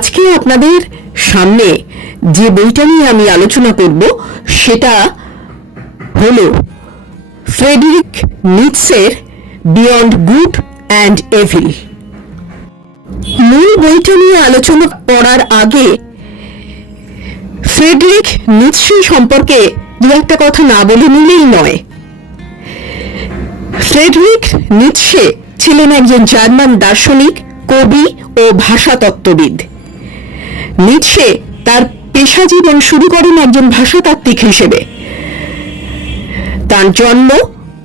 আজকে আপনাদের সামনে যে বইটা নিয়ে আমি আলোচনা করব সেটা হলো ফ্রেডরিক নিৎসের বিয়ন্ড গুড অ্যান্ড এভিল। মূল বইটা নিয়ে আলোচনা করার আগে ফ্রেডরিক নিৎসে সম্পর্কে দু একটা কথা না বলে নিলেই নয়। ফ্রেডরিক নিৎসে ছিলেন একজন জার্মান দার্শনিক, কবি ও ভাষাতত্ত্ববিদ। নিৎসে তার পেশা জীবন শুরু করেন একজন ভাষাতাত্ত্বিক হিসেবে। তার জন্ম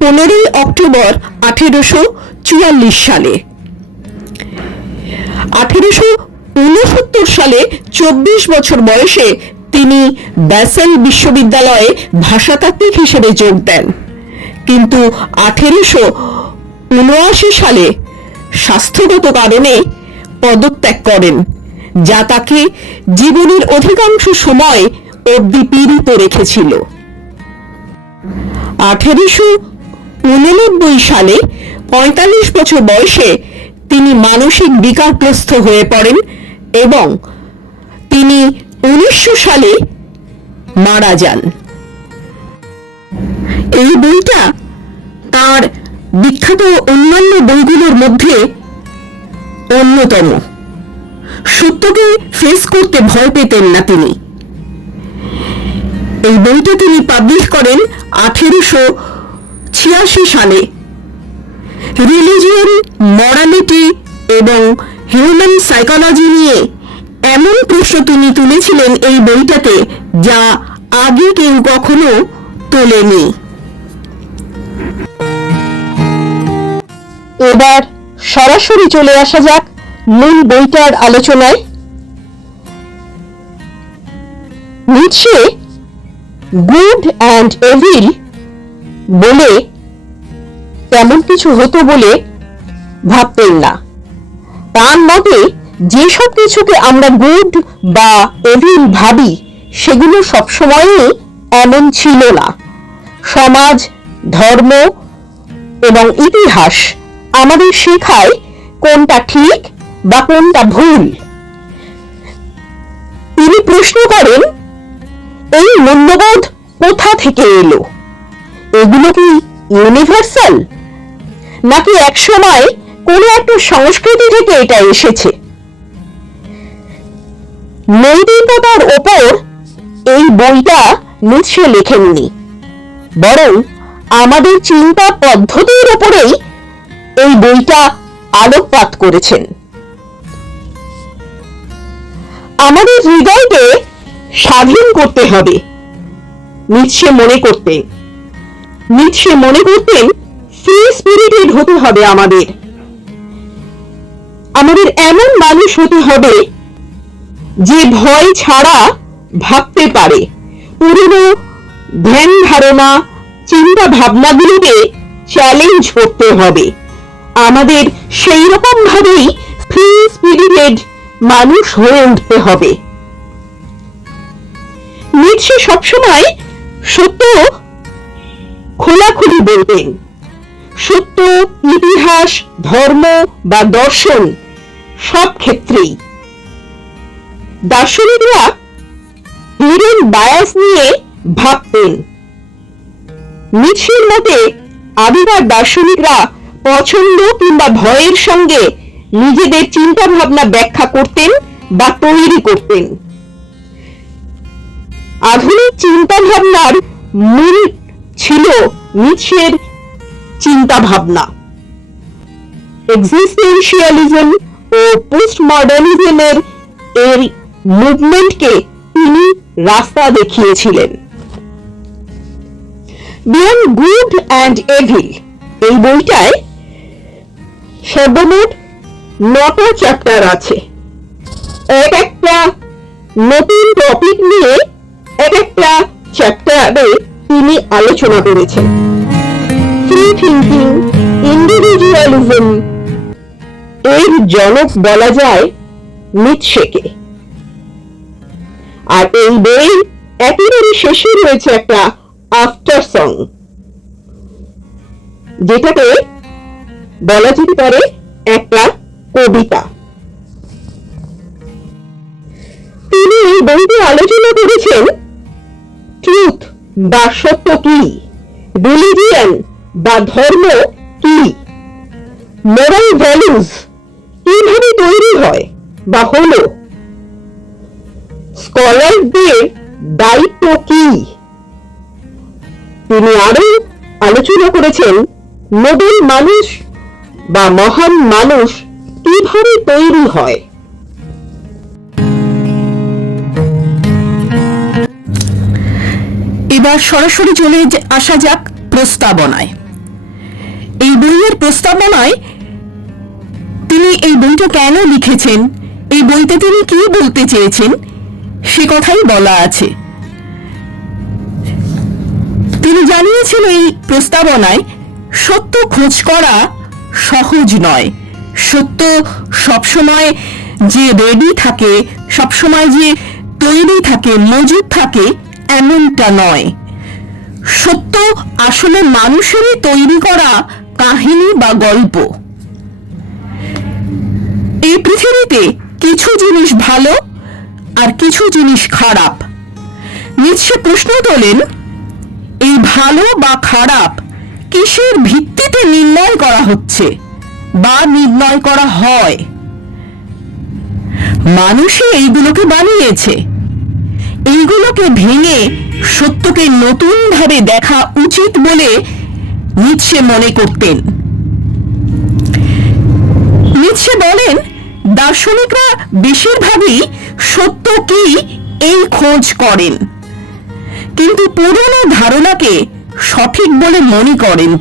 15 অক্টোবর 1844 সালে। 1869 সালে 24 বছর বয়সে তিনি ব্যাসেল বিশ্ববিদ্যালয়ে ভাষাতাত্ত্বিক হিসেবে যোগ দেন, কিন্তু 1879 সালে স্বাস্থ্যগত কারণে পদত্যাগ করেন, যা তাকে জীবনের অধিকাংশ সময় অবধি পীড়িত রেখেছিল। 1889 সালে 45 বছর বয়সে তিনি মানসিক বিকারগ্রস্ত হয়ে পড়েন এবং তিনি 1900 সালে মারা যান। এই বইটা তার বিখ্যাত অন্যান্য বইগুলোর মধ্যে অন্যতম। সত্যকে ফেস করতে ভয় পেতেন না তিনি। এই বইটা তিনি পাবলিশ করেন 1886 সালে। রিলিজিয়ন, মরালিটি এবং হিউম্যান সাইকোলজি নিয়ে এমন প্রশ্ন তিনি তুলেছিলেন এই বইটাতে, যা আগে কেউ কখনো তোলেনি। এবার সরাসরি চলে আসা যাক মূল বইটার আলোচনায়। নিৎসে গুড অ্যান্ড এভিল বলে তেমন কিছু হতো বলে ভাবতেন না। তার মতে যেসব কিছুকে আমরা গুড বা এভিল ভাবি সেগুলো সবসময়ই এমন ছিল না। সমাজ, ধর্ম এবং ইতিহাস আমাদের শেখায় কোনটা ঠিক বা কোনটা ভুল। তিনি প্রশ্ন করেন, এই মূল্যবোধ কোথা থেকে এলো? এগুলো কি ইউনিভার্সাল, নাকি একসময় কোনো একটা সংস্কৃতি থেকে এটা এসেছে? নৈতিকতার ওপর এই বইটা নিৎসে লেখেননি, বরং আমাদের চিন্তা পদ্ধতির ওপরেই এই বইটা আলোকপাত করেছেন। আমাদের হৃদয়কে স্বাধীন করতে হবে নিৎসে মনে করতেন। নিৎসে মনে করতেন ফ্রি স্পিরিটেড হতে হবে আমাদের এমন মানুষ হতে হবে যে ভয় ছাড়া ভাবতে পারে, পুরনো ধ্যান ধারণা, চিন্তা ভাবনাগুলোকে চ্যালেঞ্জ করতে হবে। আমাদের সেই রকম ভাবেই ফ্রি স্পিরিটেড মানুষ হয়ে উঠতে হবে। নিৎসে সবসময় সত্য খোলাখুলি বলতেন। সত্য, ইতিহাস, ধর্ম বা দর্শন সব ক্ষেত্রেই। দার্শনিকরা হিডেন বায়াস নিয়ে ভাবতেন। নিৎসের মতে আদিকার দার্শনিকরা পছন্দ কিংবা ভয়ের সঙ্গে নিজেদের চিন্তা ভাবনা ব্যাখ্যা করতেন বা তৈরি করতেন। আধুনিক চিন্তা ভাবনার মূল ছিল নিৎসের চিন্তা ভাবনা। এক্সিস্টেনশিয়ালিজম ও পোস্ট মডার্নিজমের এর মুভমেন্টকে তিনি রাস্তা দেখিয়েছিলেন। বিয়ন্ড গুড অ্যান্ড এভিল এই বইটায় সর্বমোট 9টা চ্যাপ্টার আছে। এক একটা নতুন টপিক নিয়ে এক একটা চ্যাপ্টারে তিনি আলোচনা করেছেন। ফ্রি থিঙ্কিং, ইন্ডিভিজুয়ালিজম এর জনক বলা যায় নিৎসেকে। আর এই বই একেবারে শেষে রয়েছে একটা আফটার সং, যেটাকে বলা যেতে পারে একটা কবিতা। বইতে আলোচনা করেছেন ট্রুথ বা সত্য কি, রিলিজিয়ন বা ধর্ম কি, মোরাল ভ্যালুস কিভাবে তৈরি হয় বা হলো, স্কলারদের দায়িত্ব কি। তিনি আরো আলোচনা করেছেন নোবেল মানুষ বা মহান মানুষ কিভাবে তৈরি হয়। এবার সরাসরি চলে আসা যাক প্রস্তাবনায়। এই বইয়ের প্রস্তাবনায় তিনি এই বইটা কেন লিখেছেন, এই বইতে তিনি কি বলতে চেয়েছেন সে কথাই বলা আছে। তিনি জানিয়েছেন এই প্রস্তাবনায় সত্য খোঁজ করা সহজ নয়, সত্য সবসময় যে রেডি থাকে, সবসময় যে তৈরি থাকে, মজুদ থাকে এমনটা নয়। সত্য আসলে মানুষেরই তৈরি করা কাহিনী বা গল্প। এই পৃথিবীতে কিছু জিনিস ভালো আর কিছু জিনিস খারাপ। নিশ্চয় প্রশ্ন তোলেন, এই ভালো বা খারাপ কিসের ভিত্তিতে নির্ণয় করা হচ্ছে বা নির্ণয় করা হয়? মানুষই এইগুলোকে বানিয়েছে। এইগুলোকে ভেঙে সত্যকে নতুন ভাবে দেখা উচিত বলে নিৎসে মনে করতেন। নিৎসে বলেন, দার্শনিকরা বেশিরভাগই সত্য কি এই খোঁজ করেন, কিন্তু পুরনো ধারণাকে সঠিক বলে মনে করেন।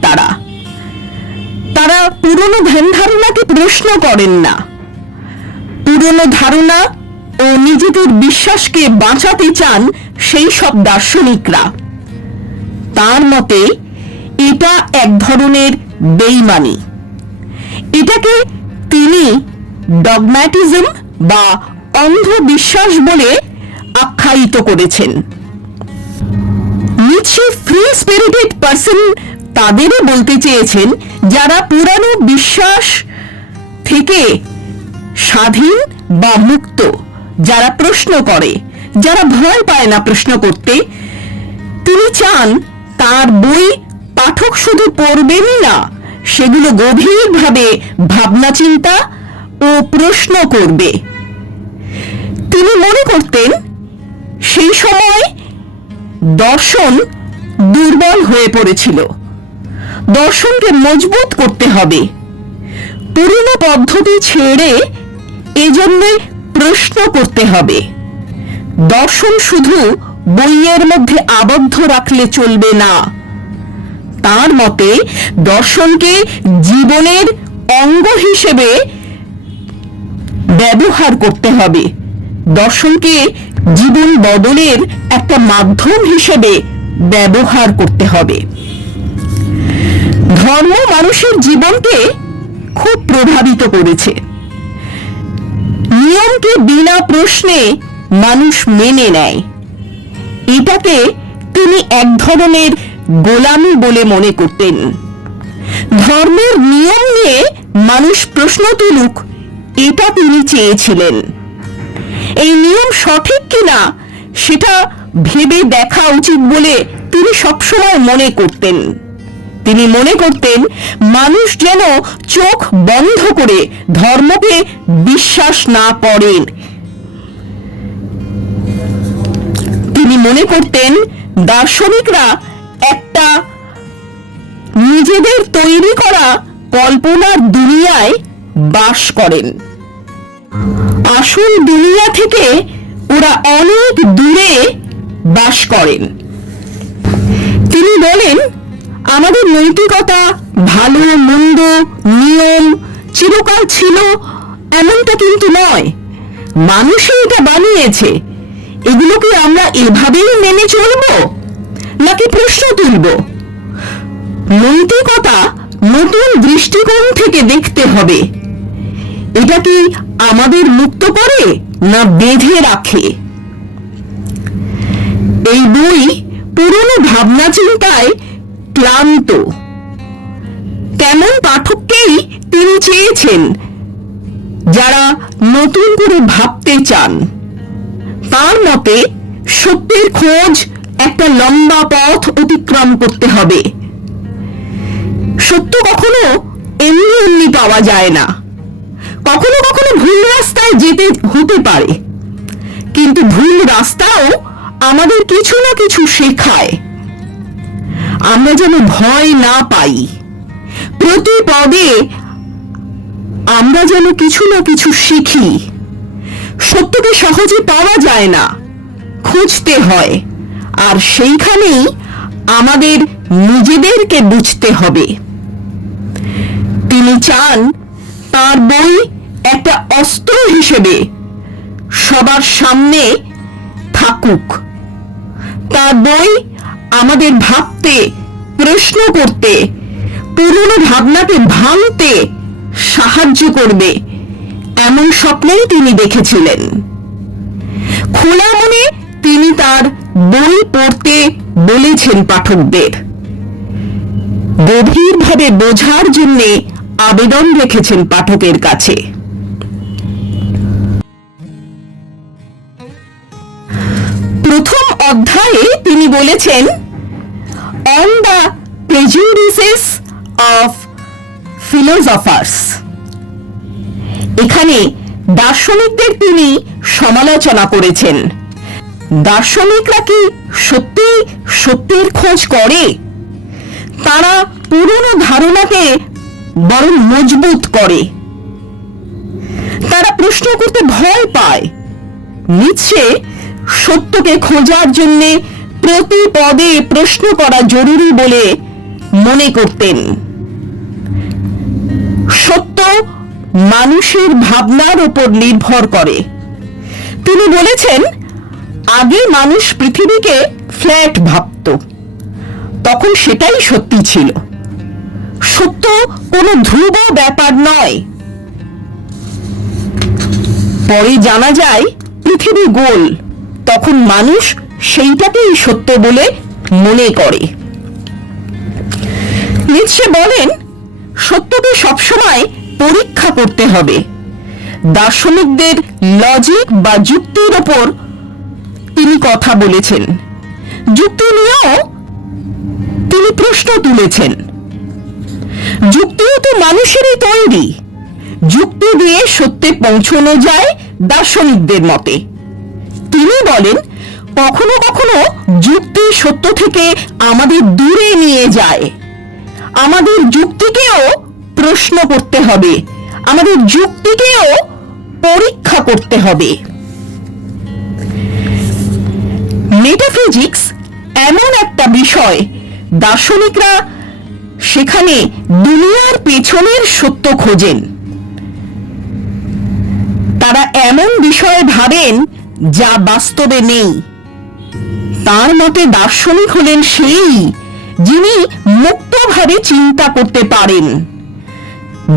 তারা পুরনো ধ্যান ধারণাকে প্রশ্ন করেন না। পুরনো ধারণা ও নিজেদের বিশ্বাসকে বাঁচাতে চান সেই সব দার্শনিকরা। তার মতে এটা এক ধরনের বেঈমানি। এটাকে তিনি ডগম্যাটিজম বা অন্ধবিশ্বাস বলে আখ্যায়িত করেছেন। নিৎসে ফ্রি স্পিরিটেড পার্সন তাদেরই বলতে চেয়েছেন যারা পুরানো বিশ্বাস থেকে স্বাধীন বা মুক্ত, যারা প্রশ্ন করে, যারা ভয় পায় না প্রশ্ন করতে। তিনি চান তার বই পাঠক শুধু পড়বেনই না, সেগুলো গভীরভাবে ভাবনা চিন্তা ও প্রশ্ন করবে। তিনি মনে করতেন সেই সময় দর্শন দুর্বল হয়ে পড়েছিল। দর্শনকে মজবুত করতে হবে। পুরনো পদ্ধতি ছেড়ে এজন্য প্রশ্ন করতে হবে। দর্শন শুধু বইয়ের মধ্যে আবদ্ধ রাখলে চলবে না। তার মতে দর্শনকে জীবনের অঙ্গ হিসেবে ব্যবহার করতে হবে। দর্শনকে জীবন বদলের একটা মাধ্যম হিসেবে ব্যবহার করতে হবে। ধর্ম মানুষের জীবনকে খুব প্রভাবিত করেছে। নিয়মকে বিনা প্রশ্নে মানুষ মেনে নেয়। এটাকে তিনি এক ধরনের গোলামি বলে মনে করতেন। ধর্মের নিয়ম নিয়ে মানুষ প্রশ্ন তুলুক, এটা তিনি চেয়েছিলেন। এই নিয়ম সঠিক কিনা সেটা ভেবে দেখা উচিত বলে তিনি সবসময় মনে করতেন। তিনি মনে করতেন মানুষ যেন চোখ বন্ধ করে ধর্মকে বিশ্বাস না করেন। তিনি মনে করতেন দার্শনিকরা একটা নিজেদের তৈরি করা কল্পনার দুনিয়ায় বাস করেন। আসল দুনিয়া থেকে ওরা অনেক দূরে বাস করেন। তিনি বলেন, আমাদের নৈতিকতা, ভালো মন্দ, নিয়ম চিরকাল ছিল এমনটা কিন্তু নয়। মানুষই এটা বানিয়েছে। এগুলোকে আমরা এভাবেই মেনে চলব নাকি প্রশ্ন তুলব? নৈতিকতা নতুন দৃষ্টিকোণ থেকে দেখতে হবে। এটা কি আমাদের মুক্ত করে না বেঁধে রাখে? এই বই পুরনো ভাবনা চিন্তায় ক্লান্ত তেমন পাঠককেই তিনি চেয়েছেন যারা নতুন করে ভাবতে চান। তার মতে সত্যের খোঁজ একটা লম্বা পথ অতিক্রম করতে হবে। সত্য কখনো এমনি এমনি পাওয়া যায় না। কখনো কখনো ভুল রাস্তায় যেতে হতে পারে, কিন্তু ভুল রাস্তাও আমাদের কিছু না কিছু শেখায়। আমরা যেন ভয় না পাই, প্রতি পদে আমরা যেন কিছু না কিছু শিখি। সত্যকে সহজে পাওয়া যায় না, খুঁজতে হয়, আর সেইখানেই আমাদের নিজেদেরকে বুঝতে হবে। তিনি চান তার বই একটা অস্ত্র হিসেবে সবার সামনে থাকুক। তার বই আমাদের ভাবতে, প্রশ্ন করতে, পুরনো ভাবনাকে ভাঙতে সাহায্য করবে, এমন স্বপ্নেই তিনি দেখেছিলেন। খোলা মনে তিনি তার বই পড়তে বলেছেন পাঠকদের। গভীরভাবে বোঝার জন্য আবেদন রেখেছেন পাঠকের কাছে। প্রথম অধ্যায়ে তিনি বলেছেন, অন দ্য প্রেজুডিসেস অফ ফিলোসফার্স। এখানে দার্শনিকদের তিনি সমালোচনা করেছেন। দার্শনিকরা কি সত্যি সত্যের খোঁজ করে? তারা পুরনো ধারণাকে বরং মজবুত করে। তারা প্রশ্ন করতে ভয় পায়। নিশ্চে সত্যকে খোঁজার জন্য প্রতি পদে প্রশ্ন করা জরুরি বলে মনে করতেন। সত্য মানুষের ভাবনার উপর নির্ভর করে। তিনি বলেছেন, আগে মানুষ পৃথিবীকে ফ্ল্যাট ভাবত, তখন সেটাই সত্যি ছিল। সত্য কোনো ধ্রুব ব্যাপার নয়। পরে জানা যায় পৃথিবী গোল, তখন মানুষ সেইটাকেই সত্য বলে মনে করে। নিশ্চয় বলেন, সত্যকে সবসময় পরীক্ষা করতে হবে। দার্শনিকদের লজিক বা যুক্তির ওপর তিনি কথা বলেছেন। যুক্তি নিয়েও তিনি প্রশ্ন তুলেছেন। যুক্তিও তো মানুষেরই তৈরি। যুক্তি দিয়ে সত্যে পৌঁছানো যায় দার্শনিকদের মতে। তিনি বলেন, কখনো কখনো যুক্তি সত্য থেকে আমাদের দূরে নিয়ে যায়। আমাদের যুক্তিকেও প্রশ্ন করতে হবে, আমাদের যুক্তিকেও পরীক্ষা করতে হবে। মেটাফিজিক্স এমন একটা বিষয়, দার্শনিকরা সেখানে দুনিয়ার পেছনের সত্য খোঁজেন। তারা এমন বিষয়ে ভাবেন যা বাস্তবে নেই। তার মতে দার্শনিক হলেন সেই, যিনি মুক্তভাবে চিন্তা করতে পারেন।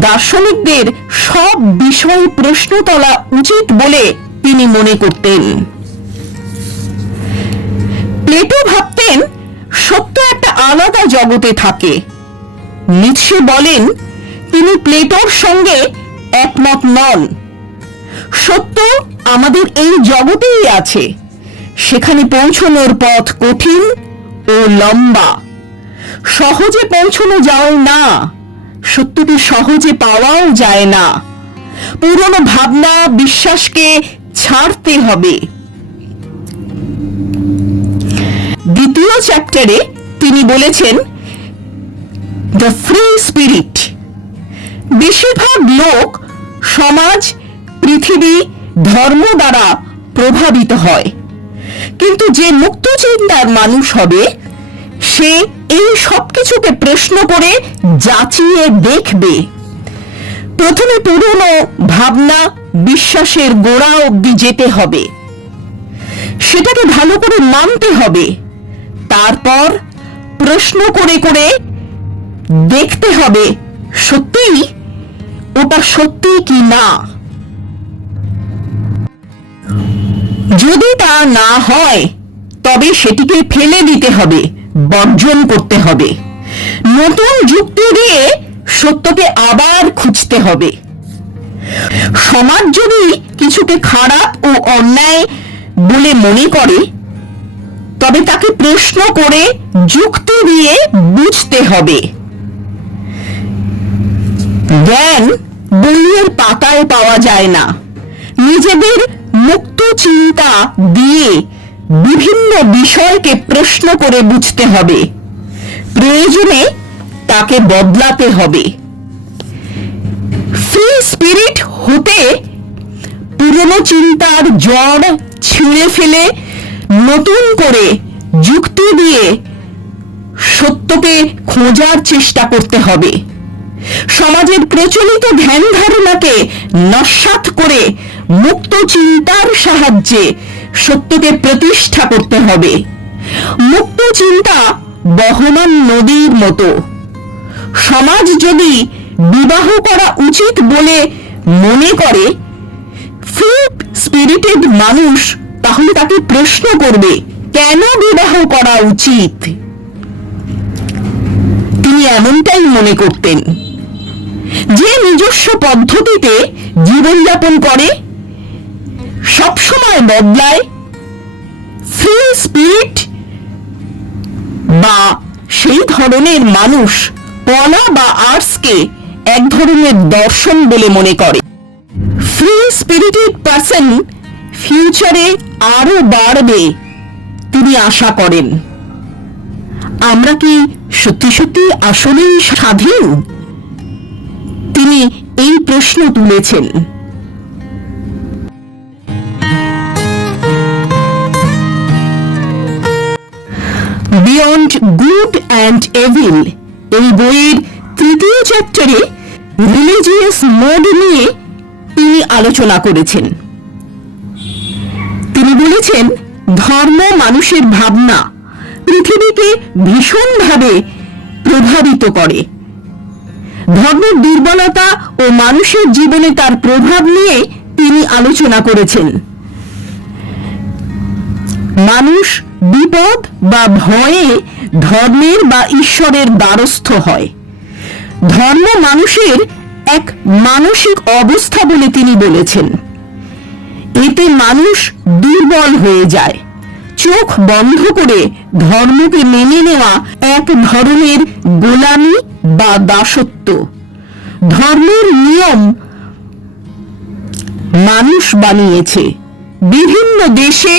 দার্শনিকদের সব বিষয় প্রশ্ন তোলা উচিত বলে তিনি মনে করতেন। প্লেটো ভাবতেন সত্য একটা আলাদা জগতে থাকে। নিৎসে বলেন, তিনি প্লেটোর সঙ্গে একমত নন। সত্য আমাদের এই জগতেই আছে, সেখানে পৌঁছানোর পথ কঠিন ও লম্বা। সহজে পৌঁছানো যায় না, সত্যকে সহজে পাওয়াও যায় না। পুরনো ভাবনা বিশ্বাসকে ছাড়তে হবে। দ্বিতীয় চ্যাপ্টারে তিনি বলেছেন, দ্য ফ্রি স্পিরিট। বেশিরভাগ লোক সমাজ, পৃথিবী, ধর্ম দ্বারা প্রভাবিত হয়, কিন্তু যে মুক্ত চিন্তার মানুষ হবে সে এই সবকিছুকে প্রশ্ন করে যাচিয়ে দেখবে। প্রথমে পুরনো ভাবনা, বিশ্বাসের গোড়া অবধি যেতে হবে, সেটাকে ভালো করে মানতে হবে। তারপর প্রশ্ন করে করে দেখতে হবে সত্যিই ওটা সত্যি কি না। যদি তা না হয় তবে সেটিকে ফেলে দিতে হবে, বর্জন করতে হবে। নতুন যুক্তি দিয়ে সত্যকে আবার খুঁজতে হবে। সমাজ যদি কিছুকে খারাপ ও অন্যায় বলে মনে করে, তবে তাকে প্রশ্ন করে যুক্তি দিয়ে বুঝতে হবে। জ্ঞান বইয়ের পাতায় পাওয়া যায় না। নিজেদের মুক্ত চিন্তা দিয়ে বিভিন্ন বিষয়কে প্রশ্ন করে বুঝতে হবে, প্রয়োজনে তাকে বদলাতে হবে। ফ্রি স্পিরিট হতে পুরনো চিন্তার জড় ছিঁড়ে ফেলে নতুন করে যুক্তি দিয়ে সত্যকে খোঁজার চেষ্টা করতে হবে। সমাজের প্রচলিত ধ্যান ধারণাকে নস্যাৎ করে মুক্ত চিন্তার সাহায্যে সত্যকে প্রতিষ্ঠা করতে হবে। মুক্ত চিন্তা বহমান নদীর মতো। সমাজ যদি বিবাহ করা উচিত বলে মনে করে ফ্রি স্পিরিটেড মানুষ, তাহলে তাকে প্রশ্ন করবে কেন বিবাহ করা উচিত। তিনি এমনটাই মনে করতেন। যে নিজস্ব পদ্ধতিতে জীবনযাপন করে, সবসময় বদলায়, ফ্রি স্পিরিট বা সেই ধরনের মানুষ কলা বা আর্টসকে এক ধরনের দর্শন বলে মনে করে। ফ্রি স্পিরিটেড পারসন ফিউচারে আরো বাড়বে তিনি আশা করেন। আমরা কি সত্যি সত্যি আসলেই স্বাধীন? তিনি এই প্রশ্ন তুলেছেন। বিয়ন্ড গুড অ্যান্ড এভিল এই বইয়ের তৃতীয় চ্যাপ্টারে রিলিজিয়াস মোড নিয়ে তিনি আলোচনা করেছেন। তিনি বলেছেন, ধর্ম মানুষের ভাবনা পৃথিবীকে ভীষণভাবে প্রভাবিত করে। ধর্মের দুর্বলতা ও মানুষের জীবনে তার প্রভাব নিয়ে তিনি আলোচনা করেছেন। মানুষ বিপদ বা ভয়ে ধর্মের বা ঈশ্বরের দ্বারস্থ হয়। ধর্ম মানুষের এক মানসিক অবস্থা বলে তিনি বলেছেন। এতে মানুষ দুর্বল হয়ে যায়। চোখ বন্ধ করে ধর্মকে মেনে নেওয়া এক ধরনের গোলামি বা দাসত্ব। ধর্মের নিয়ম মানুষ বানিয়েছে। বিভিন্ন দেশে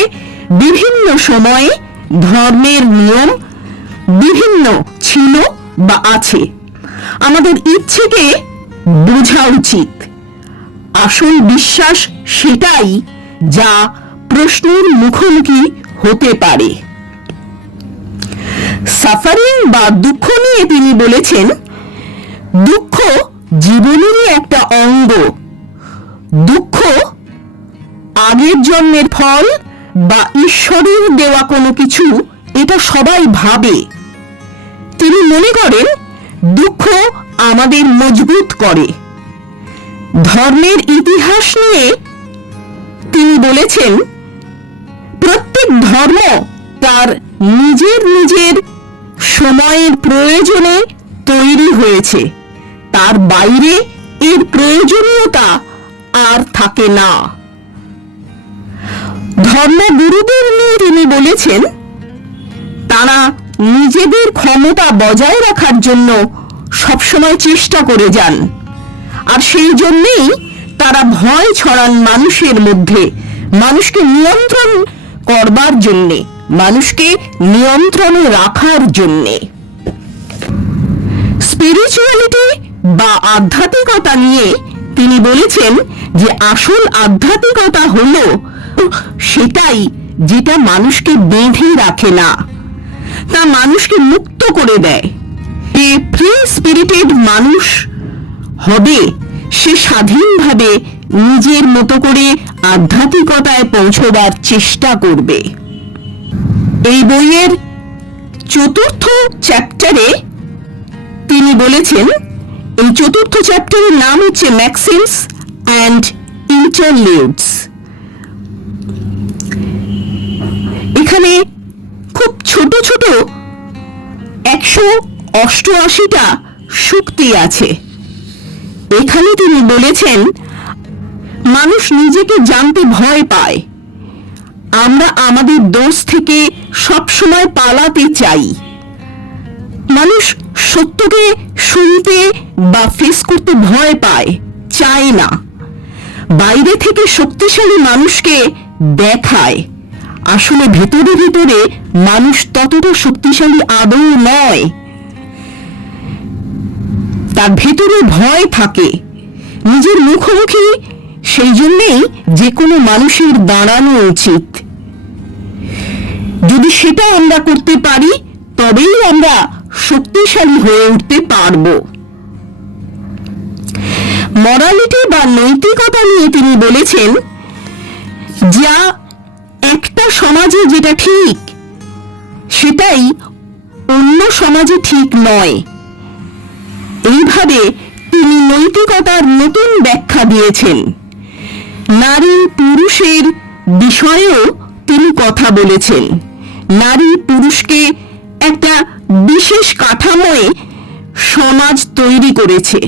বিভিন্ন সময়ে ধর্মের নিয়ম বিভিন্ন ছিল বা আছে। আমাদের ইচ্ছেকে বোঝা উচিত। আসল বিশ্বাস সেটাই যা প্রশ্নের মুখোমুখি হতে পারে। সাফারিং বা দুঃখ নিয়ে তিনি বলেছেন, দুঃখ জীবনেরই একটা অঙ্গ। দুঃখ আগের জন্মের ফল বা ঈশ্বরের দেওয়া কোনো কিছু, এটা সবাই ভাবে। তিনি মনে করেন দুঃখ আমাদের মজবুত করে। ধর্মের ইতিহাস নিয়ে তিনি বলেছেন, প্রত্যেক ধর্ম তার নিজের নিজের সময়ের প্রয়োজনে তৈরি হয়েছে। তার বাইরে এর প্রয়োজনীয়তা আর থাকে না। ধর্মগুরুদের নিয়ে তিনি বলেছেন, তারা নিজেদের ক্ষমতা বজায় রাখার জন্য সবসময় চেষ্টা করে যান, আর সেই জন্যেই তারা ভয় ছড়ান মানুষের মধ্যে, মানুষকে নিয়ন্ত্রণ করবার জন্যে, মানুষকে নিয়ন্ত্রণে রাখার জন্যে। স্পিরিচুয়ালিটি বা আধ্যাত্মিকতা নিয়ে তিনি বলেছেন যে আসল আধ্যাত্মিকতা হলো সেটাই যেটা মানুষকে বেঁধে রাখে না, তা মানুষকে মুক্ত করে দেয়। যে ফ্রি স্পিরিটেড মানুষ হবে সে স্বাধীনভাবে নিজের মতো করে আধ্যাত্মিকতায় পৌঁছবার চেষ্টা করবে। এই বইয়ের চতুর্থ চ্যাপ্টারে তিনি বলেছেন, এই চতুর্থ চ্যাপ্টারের নাম হচ্ছে ম্যাক্সিমস অ্যান্ড ইন্টারলিউডস। এখানে খুব ছোট ছোট 188টা সূক্তি আছে। এখানে তিনি বলেছেন, মানুষ নিজেকে জানতে ভয় পায়, আমরা আমাদের দোষ থেকে সবসময় পালাতে চাই। মানুষ সত্যকে শুনতে বা ফেস করতে ভয় পায়, চায় না। বাইরে থেকে শক্তিশালী মানুষকে দেখায়, আসলে ভেতরে ভেতরে মানুষ ততটা শক্তিশালী আদৌ নয়। তার ভেতরে ভয় থাকে নিজের মুখোমুখি, সেই জন্যেই যে কোনো মানুষের দাঁড়ানো উচিত। যদি সেটা আমরা করতে পারি তবেই আমরা শক্তিশালী হয়ে উঠতে পারব। মরালিটি বা নৈতিকতা নিয়ে তিনি বলেছেন, যা একটা সমাজে যেটা ঠিক সেটাই অন্য সমাজে ঠিক নয়। এইভাবে তিনি নৈতিকতার নতুন ব্যাখ্যা দিয়েছেন। নারী পুরুষের বিষয়েও তিনি কথা বলেছেন। নারী পুরুষকে একটা বিশেষ কাঠামোয় সমাজ তৈরি করেছে,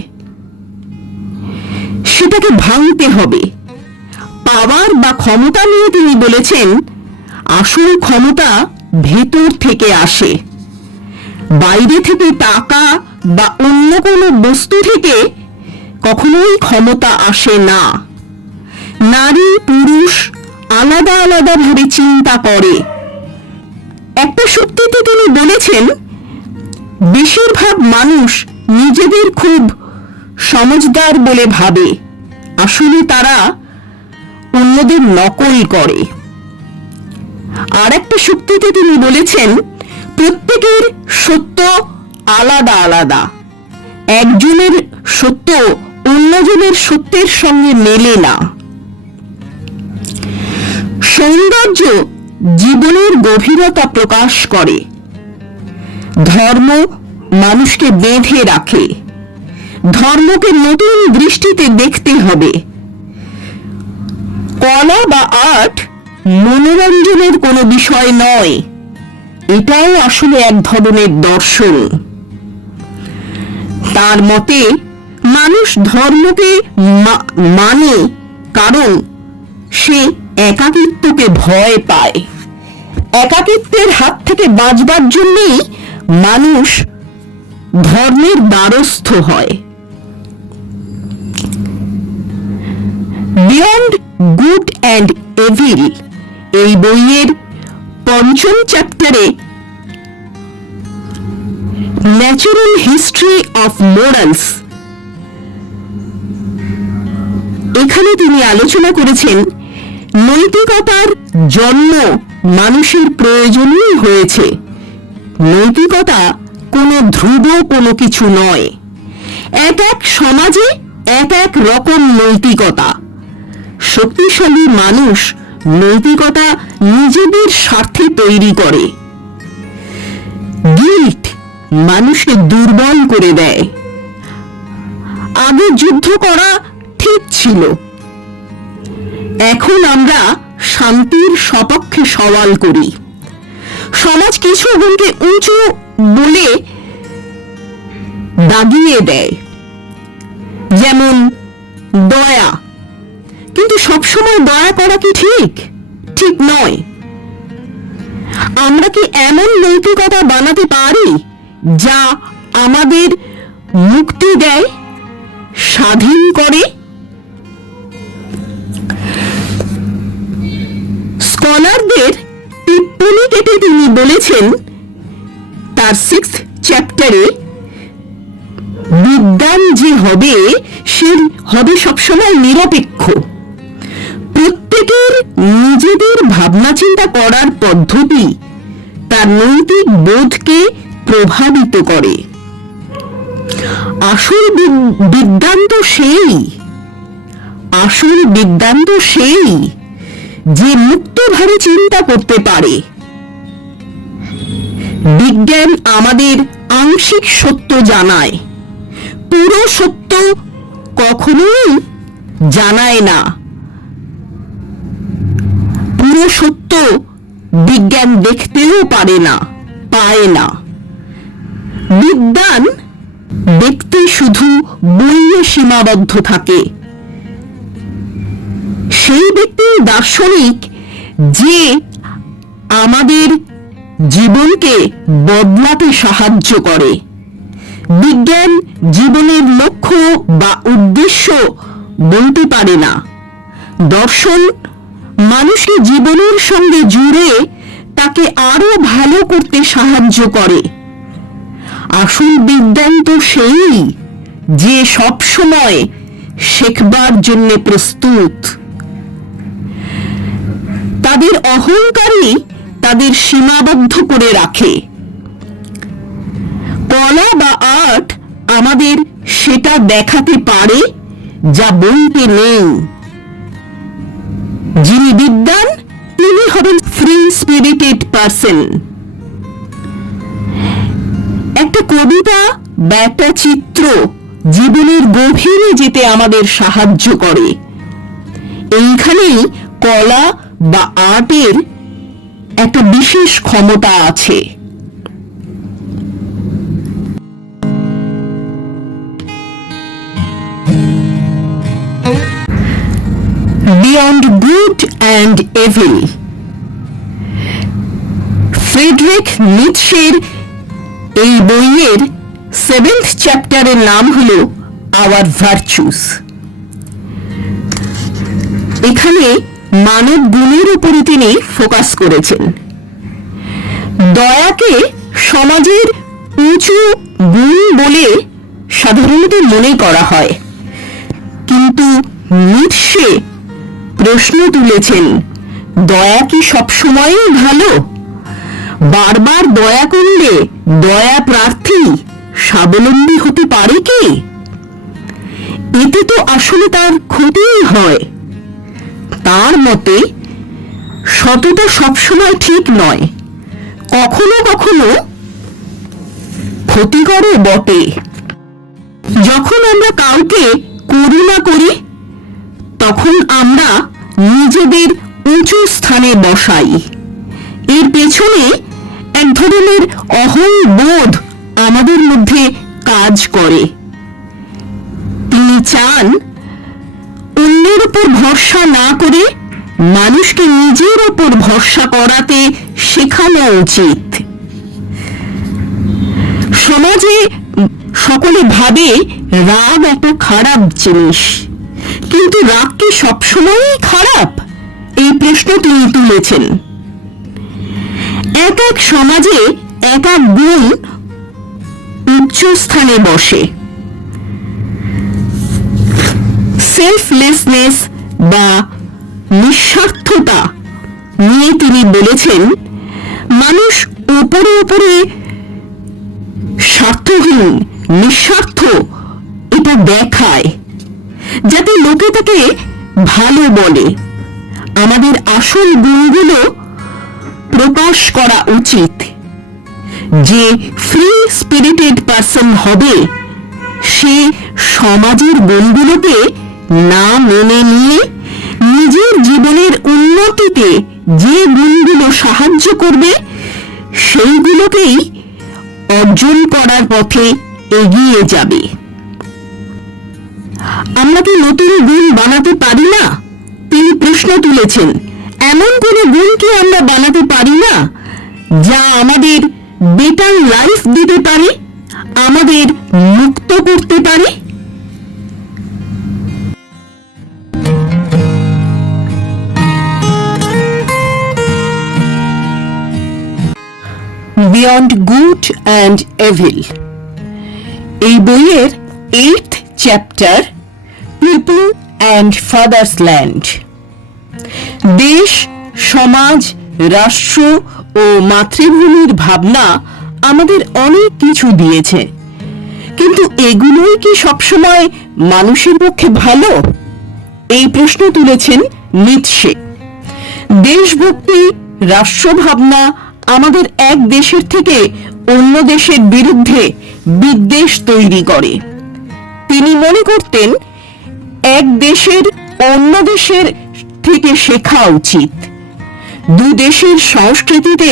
সেটাকে ভাঙতে হবে। পাওয়ার বা ক্ষমতা নিয়ে তিনি বলেছেন, আসল ক্ষমতা ভেতর থেকে আসে, বাইরে থেকে টাকা বা অন্য কোনো বস্তু থেকে কখনোই ক্ষমতা আসে না। নারী পুরুষ আলাদা আলাদা ভাবে চিন্তা করে। একটা সত্যিতে তিনি বলেছেন, বেশিরভাগ মানুষ নিজেদের খুব সমঝদার বলে ভাবে, আসলে তারা অন্যদের নকল করে। আর একটা সত্যিতে তিনি বলেছেন, প্রত্যেকের সত্য আলাদা আলাদা, একজনের সত্য অন্যজনের সত্যের সঙ্গে মেলে না। সৌন্দর্য জীবনের গভীরতা প্রকাশ করে। ধর্ম মানুষকে বেঁধে রাখে। ধর্মকে নতুন দৃষ্টিতে দেখতে হবে। কলা বা আর্ট মনোরঞ্জনের কোনো বিষয় নয়, এটাও আসলে এক ধরনের দর্শন। তার মতে মানুষ ধর্মকে মানে কারণ সে একাকিত্বকে ভয় পায়। একাকিত্বের হাত থেকে বাঁচবার জন্যই মানুষ ধর্মের দ্বারস্থ হয়। বিয়ন্ড গুড অ্যান্ড এভিল এই বইয়ের ৫ম চ্যাপ্টারে ন্যাচারাল হিস্ট্রি অফ মোরালস, এখানে তিনি আলোচনা করেছেন নৈতিকতার জন্ম মানুষের প্রয়োজনই হয়েছে। নৈতিকতা কোনো ধ্রুব কোনো কিছু নয়। এক এক সমাজে এক এক রকম নৈতিকতা। শক্তিশালী মানুষ নৈতিকতা নিজেদের স্বার্থে তৈরি করে। গিল্ট মানুষকে দুর্বল করে দেয়। আগে যুদ্ধ করা ঠিক ছিল, এখন আমরা শান্তির সপক্ষে সওয়াল করি। সমাজ কিছু গুণকে উঁচু বলে দাগিয়ে দেয়, যেমন দয়া, কিন্তু সবসময় দয়া করা কি ঠিক? ঠিক নয়। আমরা কি এমন নৈতিকতা বানাতে পারি যা আমাদের মুক্তি দেয়, স্বাধীন করে? স্কলারদের টিপ্পনী কেটে তিনি বলেছেন তার 6th চ্যাপ্টারে, বিজ্ঞান যে হবে সে হবে সবসময় নিরপেক্ষ। প্রত্যেকের নিজেদের ভাবনা চিন্তা করার পদ্ধতি তার নৈতিক বোধকে প্রভাবিত করে। আসল বিজ্ঞান তো সেই যে মুক্তভাবে চিন্তা করতে পারে। বিজ্ঞান আমাদের আংশিক সত্য জানায়, পুরো সত্য কখনোই জানায় না। পুরো সত্য বিজ্ঞান দেখতেও পায় না। বিজ্ঞান দেখতে শুধু বইয়ে সীমাবদ্ধ থাকে। সেই ব্যক্তি দার্শনিক যে আমাদের জীবনকে বদলাতে সাহায্য করে। বিজ্ঞান জীবনের লক্ষ্য বা উদ্দেশ্য বলতে পারে না। দর্শন মানুষকে জীবনের সঙ্গে জুড়ে তাকে আরো ভালো করতে সাহায্য করে। আসল বিজ্ঞান তো সেই যে সব সময় শেখবার জন্য প্রস্তুত। তাদের অহংকারই তাদের সীমাবদ্ধ করে রাখে। কলা বা আর্ট আমাদের সেটা দেখাতে পারে যা বলতে নেই। যিনি বিদ্বান তিনি হবেন ফ্রি স্পিরিটেড পারসন। একটা কবিতা বা একটা চিত্র জীবনের গভীরে যেতে আমাদের সাহায্য করে। এইখানেই কলা বা আর্টের একটা বিশেষ ক্ষমতা আছে। Beyond Good and Evil, Friedrich নিৎশের এই বইয়ের 7th চ্যাপ্টারের নাম হল আওয়ার ভার্চুস। এখানে মানব গুণের উপরে তিনি ফোকাস করেছেন। দয়াকে সমাজের উঁচু গুণ বলে সাধারণত মনে করা হয়, কিন্তু নিৎশে প্রশ্ন তুলেছেন, দয়া কি সবসময়ই ভালো? বারবার দয়া করলে দয়া প্রার্থী স্বাবলম্বী হতে পারে কি? এতে তো আসলে তার ক্ষতিই হয়। তার মতে সততা সবসময় ঠিক নয়, কখনো কখনো ক্ষতিকরও বটে। যখন আমরা কাউকে করুণা করি তখন আমরা নিজেদের উঁচু স্থানে বসাই। এর পেছনে এক ধরনের অহংবোধ আমাদের মধ্যে কাজ করে। তিনি চান অন্যের উপর ভরসা না করে মানুষকে নিজের উপর ভরসা করাতে শেখানো উচিত। সমাজে সকলে ভাবে রাগ একটা খারাপ জিনিস, কিন্তু রাগ কি সবসময়ই খারাপ? এই প্রশ্ন তিনি তুলেছেন। এক এক সমাজে এক এক গুণ উচ্চ স্থানে বসে। সেলফলেসনেস বা নিঃস্বার্থতা নিয়ে তিনি বলেছেন, মানুষ উপরে উপরে স্বার্থহীন নিঃস্বার্থ এটা দেখায় যাতে লোকে তাকে ভালো বলে। আমাদের আসল গুণগুলো প্রকাশ করা উচিত। যে ফ্রি স্পিরিটেড পারসন হবে সে সমাজের গুণগুলোকে না মেনে নিয়ে নিজের জীবনের উন্নতিতে যে গুণগুলো সাহায্য করবে সেইগুলোকেই অর্জন করার পথে এগিয়ে যাবে। আমরা কি নতুন গুণ বানাতে পারি না? তিনি প্রশ্ন তুলেছেন, এমন কোনো গুণ কি আমরা বানাতে পারি না যা আমাদের বেটার লাইফ দিতে পারে, আমাদের মুক্ত করতে পারে? বিয়ন্ড গুড অ্যান্ড এভিল এই বইয়ের 8th chapter people and father's land. দেশ, সমাজ, রাষ্ট্র ও মাতৃভূমির ভাবনা আমাদের অনেক কিছু দিয়েছে, কিন্তু এগুলোই কি সবসময় মানুষের পক্ষে ভালো? এই প্রশ্ন তুলেছেন নিৎশে। দেশভক্তি, রাষ্ট্রভাবনা আমাদের এক দেশের থেকে অন্য দেশের বিরুদ্ধে বিদ্বেষ তৈরি করে। তিনি মনে করতেন এক দেশের অন্য দেশের থেকে শেখা উচিত। দু দেশের সংস্কৃতিতে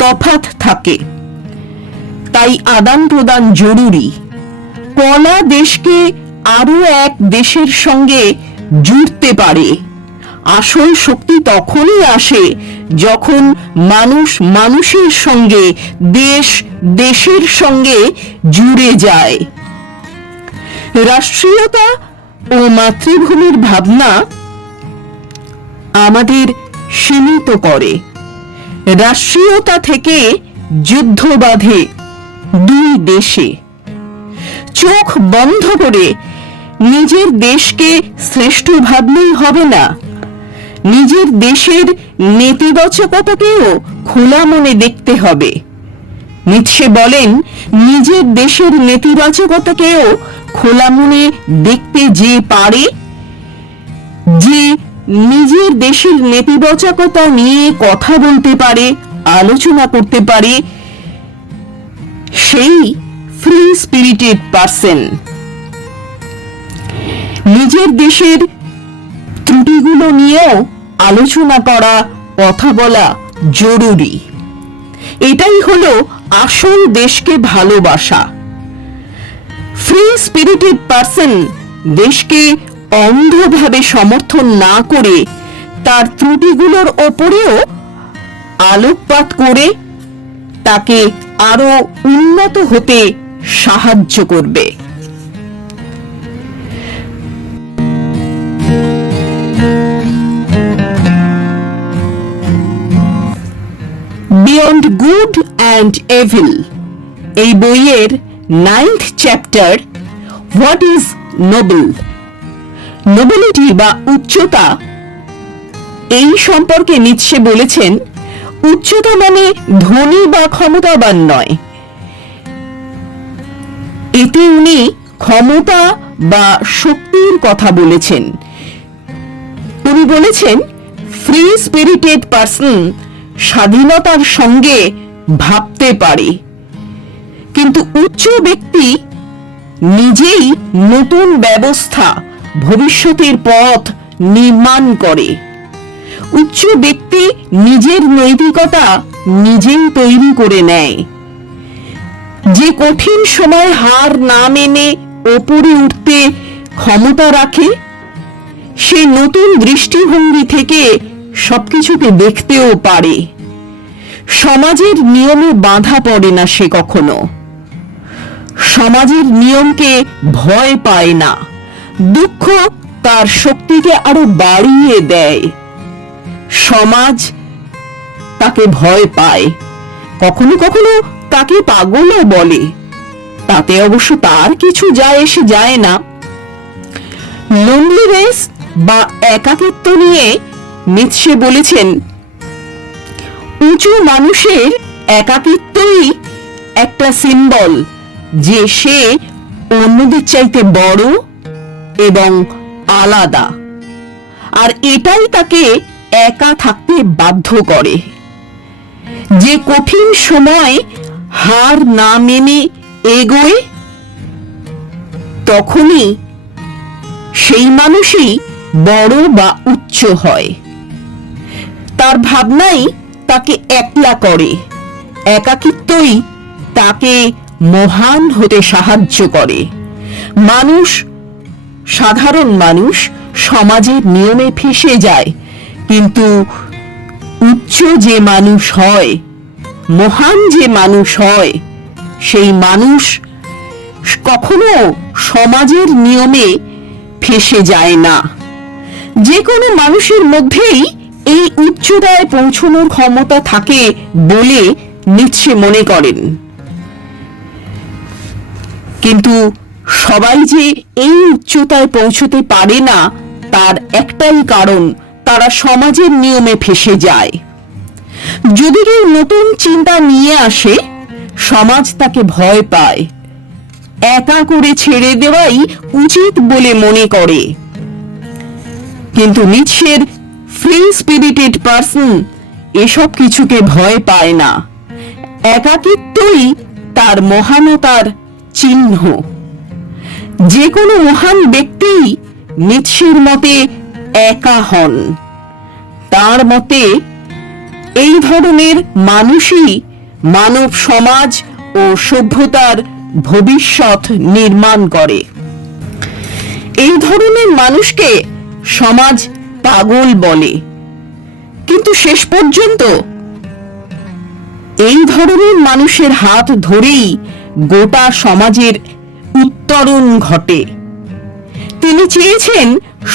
তফাৎ থাকে, তাই আদান প্রদান জরুরি। কলা দেশকে আরো এক দেশের সঙ্গে জুড়তে পারে, আসল শক্তি তখনই আসে যখন মানুষ মানুষের সঙ্গে, দেশ দেশের সঙ্গে জুড়ে যায়। রাষ্ট্রীয়তা ও মাতৃভূমির ভাবনা আমাদের সীমিত করে। রাষ্ট্রীয়তা থেকে যুদ্ধ বাধে দুই দেশে। চোখ বন্ধ করে নিজের দেশকে শ্রেষ্ঠ ভাবলেই হবে না, নিজের দেশের নেতিবাচকতাকেও খোলা মনে দেখতে হবে। নিৎসে বলেন, নিজের দেশের নেতিবাচকতাকেও খোলা মনে দেখতে যে পারে, যে নিজের দেশের নেতিবাচকতা নিয়ে কথা বলতে পারে, আলোচনা করতে পারে, সেই ফ্রি স্পিরিটেড পারসন। নিজের দেশের ত্রুটিগুলো নিয়েও আলোচনা করা, কথা বলা জরুরি। এটাই হলো আসল দেশকে ভালোবাসা। ফ্রি স্পিরিটেড পারসন দেশকে অন্ধভাবে সমর্থন না করে তার ত্রুটিগুলোর ওপরেও আলোকপাত করে তাকে আরো উন্নত হতে সাহায্য করবে। বিয়ন্ড গুড অ্যান্ড এভিল এই বইয়ের 9th chapter, what is Nobel, nobility বা উচ্চতা, এই সম্পর্কে নিৎসে বলেছেন, উচ্চতা মানে ধনী বা ক্ষমতাবান নয়। এতে উনি ক্ষমতা বা শক্তির কথা বলেছেন। উনি বলেছেন, ফ্রি স্পিরিটেড পারসন স্বাধীনতার সঙ্গে ভাবতে পারে, কিন্তু উচ্চ ব্যক্তি নিজেই নতুন ব্যবস্থা, ভবিষ্যতের পথ নির্মাণ করে। উচ্চ ব্যক্তি নিজের নৈতিকতা নিজেই তৈরি করে নেয়। যে কঠিন সময় হার না মেনে ওপরে উঠতে ক্ষমতা রাখে, সে নতুন দৃষ্টিভঙ্গি থেকে সবকিছুকে দেখতেও পারে। সমাজের নিয়মে বাঁধা পড়ে না সে কখনো, সমাজের নিয়মকে ভয় পায় না। দুঃখ তার শক্তিকে আরো বাড়িয়ে দেয়। সমাজ তাকে ভয় পায়, কখনো কখনো তাকে পাগলও বলে, তাতে অবশ্য তার কিছু যায় এসে যায় না। লোনলিনেস বা একাকিত্ব নিয়ে নিৎসে বলেছেন, উঁচু মানুষের একাকিত্বই একটা সিম্বল যে সে অন্যদের চাইতে বড় এবং আলাদা, আর এটাই তাকে একা থাকতে বাধ্য করে। যে কঠিন সময় হার না মেনে এগোয়, তখনই সেই মানুষই বড় বা উচ্চ হয়। তার ভাবনাই তাকে একলা করে, একাকিত্বই তাকে মহান হতে সাহায্য করে। মানুষ, সাধারণ মানুষ সমাজের নিয়মে ফেঁসে যায়, কিন্তু উচ্চ যে মানুষ হয়, মহান যে মানুষ হয়, সেই মানুষ কখনো সমাজের নিয়মে ফেঁসে যায় না। যে কোনো মানুষের মধ্যেই এই উচ্চতায় পৌঁছানোর ক্ষমতা থাকে বলে নিৎসে মনে করেন। কিন্তু সবাই যে এই উচ্চতায় পৌঁছতে পারে না, তার একটাই কারণ, তারা সমাজের নিয়মে ফেঁসে যায়। যদি কেউ নতুন চিন্তা নিয়ে আসে, সমাজ তাকে ভয় পায়, একা করে ছেড়ে দেওয়াই উচিত বলে মনে করে। কিন্তু নিৎসের ফ্রি স্পিরিটেড পারসন এসব কিছুকে ভয় পায় না। একাকিত্বই তার মহানতার চিহ্ন। যে কোনো মহান ব্যক্তি নিৎসের মতে একা হন। তার মতে এই ধরনের মানুষই মানব সমাজ ও সভ্যতার ভবিষ্যৎ নির্মাণ করে। এই ধরনের মানুষকে সমাজ পাগল বলে, কিন্তু শেষ পর্যন্ত এই ধরনের মানুষের হাত ধরেই গোটা সমাজের উত্তরণ ঘটে। তিনি চেয়েছেন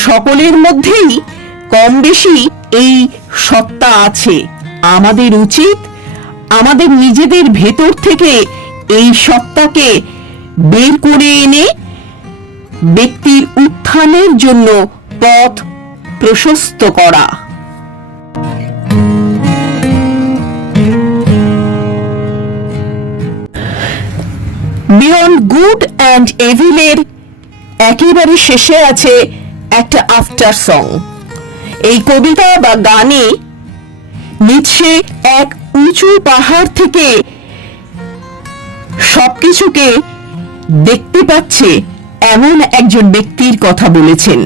সকলের মধ্যেই কম বেশি এই সত্তা আছে। আমাদের উচিত আমাদের নিজেদের ভেতর থেকে এই সত্তাকে বের করে এনে ব্যক্তির উত্থানের জন্য পথ প্রশস্ত করা। বিয়ন্ড গুড অ্যান্ড এভিলের একেবারে শেষে আছে একটা আফটার সং। এই কবিতা বা গানে নিৎসে এক উঁচু পাহাড় থেকে সবকিছুকে দেখতে পাচ্ছে এমন একজন ব্যক্তির কথা বলেছেন।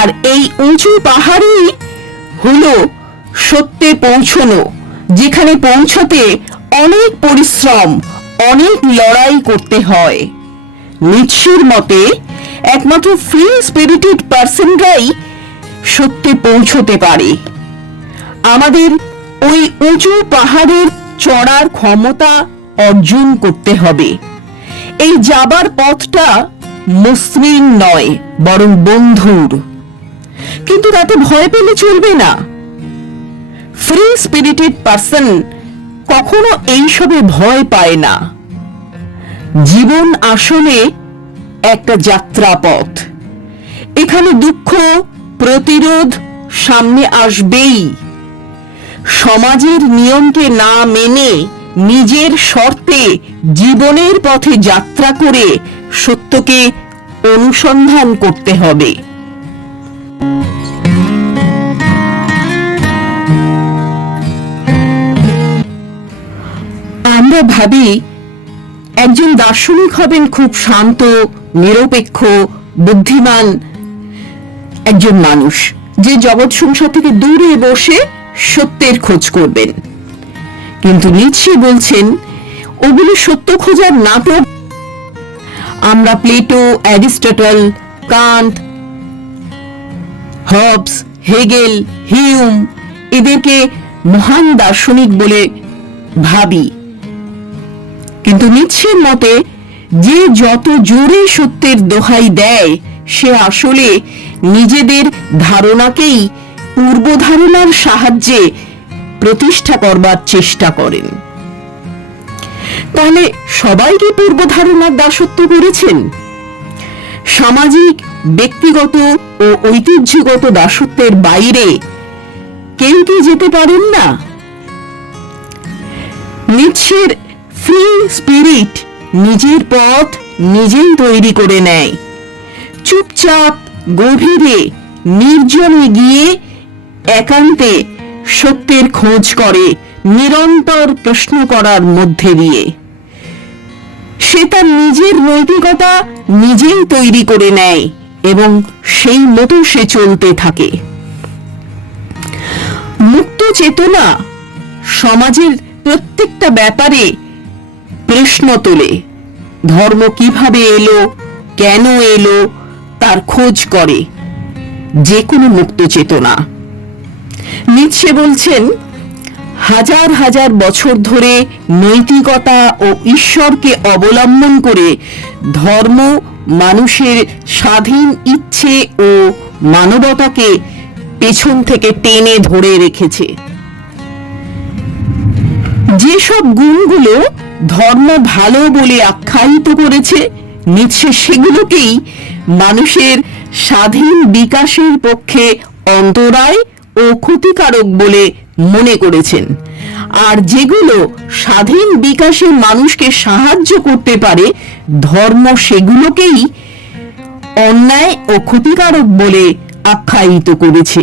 আর এই উঁচু পাহাড়ই হলো সত্যে পৌঁছানো, যেখানে পৌঁছতে অনেক পরিশ্রম, অনেক লড়াই করতে হয়। নিৎসের মতে একমাত্র ফ্রি স্পিরিটেড পার্সনরাই সত্যে পৌঁছতে পারে। আমাদের ওই উঁচু পাহাড়ের চড়ার ক্ষমতা অর্জন করতে হবে। এই যাবার পথটা মসৃণ নয়, বরং বন্ধুর। কিন্তু তাতে ভয় পেলে চলবে না। ফ্রি স্পিরিটেড পার্সন কখনো এইসবে ভয় পায় না। জীবন আসলে একটা যাত্রাপথ। এখানে দুঃখ, প্রতিরোধ সামনে আসবেই। সমাজের নিয়মকে না মেনে নিজের শর্তে জীবনের পথে যাত্রা করে সত্যকে অনুসন্ধান করতে হবে। আমরা ভাবি একজন দার্শনিক হবেন খুব শান্ত, নিরপেক্ষ, বুদ্ধিমান একজন মানুষ, যে জগৎ সংসার থেকে দূরে বসে সত্যের খোঁজ করবেন। কিন্তু নিৎসে বলছেন ওগুলো সত্য খোঁজার নাটক। আমরা Plato, Aristotle, Kant, Hobbes, Hegel, Hume এদেরকে মহান দার্শনিক বলে ভাবি। কিন্তু নিৎসের মতে যে যত জোরে সত্যের দোহাই দেয় সে আসলে নিজেদের ধারণাকেই পূর্বধারণার সাহায্যে প্রতিষ্ঠা করবার চেষ্টা করেন। তাহলে সবাই কি পূর্বধারণার দাসত্ব করেছেন? সামাজিক, ব্যক্তিগত ও ঐতিহ্যগত দাসত্বের বাইরে কেউ কি যেতে পারেন না? নিৎসের ফ্রি স্পিরিট নিজের পথ নিজেই তৈরি করে নেয়। চুপচাপ, গভীরে, নির্জনে গিয়ে একান্তে সত্যের খোঁজ করে, নিরন্তর প্রশ্ন করার মধ্যে দিয়ে। সে তার নিজের নৈতিকতা নিজেই তৈরি করে নেয় এবং সেই মতো সে চলতে থাকে। মুক্ত চেতনা সমাজের প্রত্যেকটা ব্যাপারে প্রশ্ন তোলে। ধর্ম কিভাবে এলো, কেন এলো তার খোঁজ করে যে কোনো মুক্ত চেতনা। নিৎসে বলছেন হাজার হাজার বছর ধরে নৈতিকতা ও ঈশ্বরকে অবলম্বন করে ধর্ম মানুষের স্বাধীন ইচ্ছে ও মানবতাকে পেছন থেকে টেনে ধরে রেখেছে। যেসব গুণগুলো ধর্ম ভালো বলে আখ্যায়িত করেছে, নিৎসে সেগুলোকেই মানুষের স্বাধীন বিকাশের পক্ষে অন্তরায় ও ক্ষতিকারক বলে মনে করেছেন। আর যেগুলো স্বাধীন বিকাশে মানুষকে সাহায্য করতে পারে, ধর্ম সেগুলোকেই অন্যায় ও ক্ষতিকারক বলে আখ্যায়িত করেছে।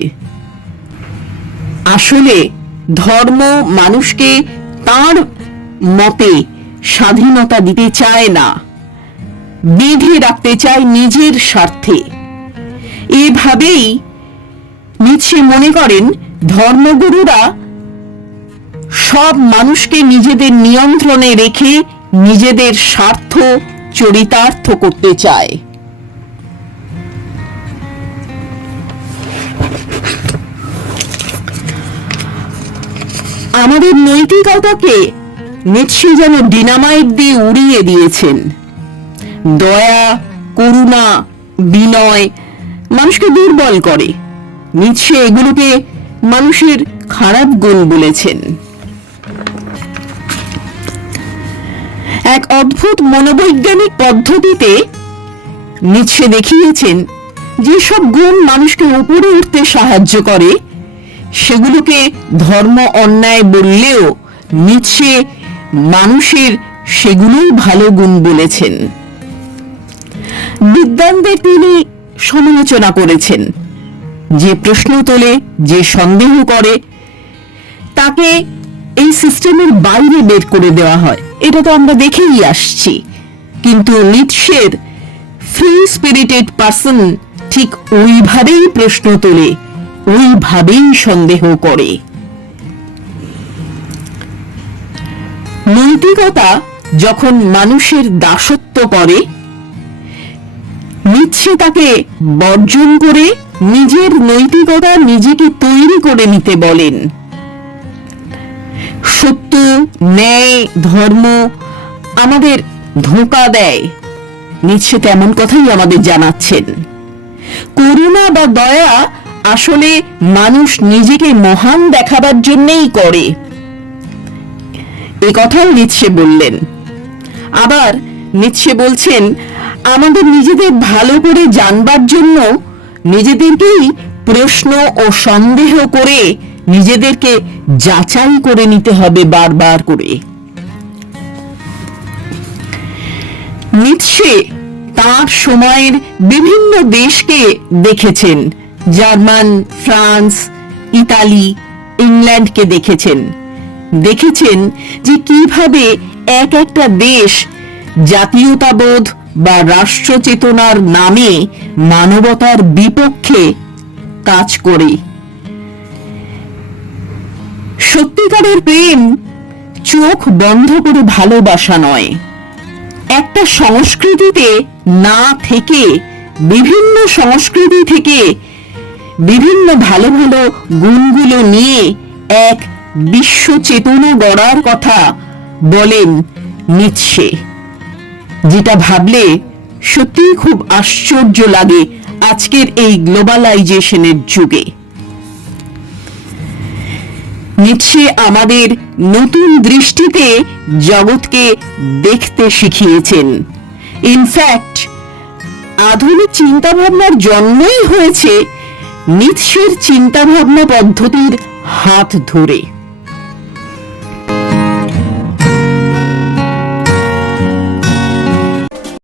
আসলে ধর্ম মানুষকে তার মতে স্বাধীনতা দিতে চায় না, বেঁধে রাখতে চায় নিজের স্বার্থে। এভাবেই নিৎসে মনে করেন ধর্মগুরুরা সব মানুষকে নিজেদের নিয়ন্ত্রণে রেখে নিজেদের স্বার্থ চরিতার্থ করতে চায়। আমাদের নৈতিকতাকে নিচ্ছে যেন ডিনামাইট দিয়ে উড়িয়ে দিয়েছেন। দয়া, করুণা, বিনয় মানুষকে দুর্বল করে। নিচ্ছে এগুলোকে মানুষের খারাপ গুণ বলেছেন। এক অদ্ভুত মনোবৈজ্ঞানিক পদ্ধতিতে নিচ্ছে দেখিয়েছেন যেসব গুণ মানুষকে উপরে উঠতে সাহায্য করে সেগুলোকে ধর্ম অন্যায় বললেও নিচ্ছে মানুষের সেগুলোই ভালো গুণ বলেছেন। বিদ্বানদের তিনি সমালোচনা করেছেন। যে প্রশ্ন তোলে, যে সন্দেহ করে, তাকে এই সিস্টেমের বাইরে বের করে দেওয়া হয়। এটা তো আমরা দেখেই আসছি। কিন্তু নিৎসের ফ্রি স্পিরিটেড পার্সন ঠিক ওইভাবেই প্রশ্ন তোলে, ওইভাবেই সন্দেহ করে। নৈতিকতা যখন মানুষের দাসত্ব করে, নিচ্ছে তাকে বর্জন করে নিজের নৈতিকতা নিজেকে তৈরি করে নিতে বলেন। সত্য, ন্যায়, ধর্ম আমাদের ধোঁকা দেয়, নিচ্ছে তেমন কথাই আমাদের জানাচ্ছেন। করুণা বা দয়া আসলে মানুষ নিজেকে মহান দেখাবার জন্যই করে, এ কথাও নিচ্ছে বললেন। আবার নিচ্ছে বলছেন আমাদের নিজেদের ভালো করে জানবার জন্য নিজেদেরকেই প্রশ্ন ও সন্দেহ করে নিজেদেরকে যাচাই করে নিতে হবে বারবার করে। নিৎসে তার সময়ের বিভিন্ন দেশকে দেখেছেন। জার্মান, ফ্রান্স, ইতালি, ইংল্যান্ডকে দেখেছেন। দেখেছেন যে কিভাবে এক একটা দেশ জাতীয়তাবোধ বা রাষ্ট্র চেতনার নামে মানবতার বিপক্ষে কাজ করে। সত্যিকারের প্রেম চোখ বন্ধ করে ভালোবাসা নয়। একটা সংস্কৃতিতে না থেকে বিভিন্ন সংস্কৃতি থেকে বিভিন্ন ভালো ভালো গুণগুলো নিয়ে এক বিশ্ব চেতনা গড়ার কথা বলেন নিৎসে, যেটা ভাবলে সত্যিই খুব আশ্চর্য লাগে আজকের এই গ্লোবালাইজেশনের যুগে। নিৎসে আমাদের নতুন দৃষ্টিতে জগৎকে দেখতে শিখিয়েছেন। ইনফ্যাক্ট আধুনিক চিন্তাভাবনার জন্মই হয়েছে নিৎসের চিন্তাভাবনা পদ্ধতির হাত ধরে।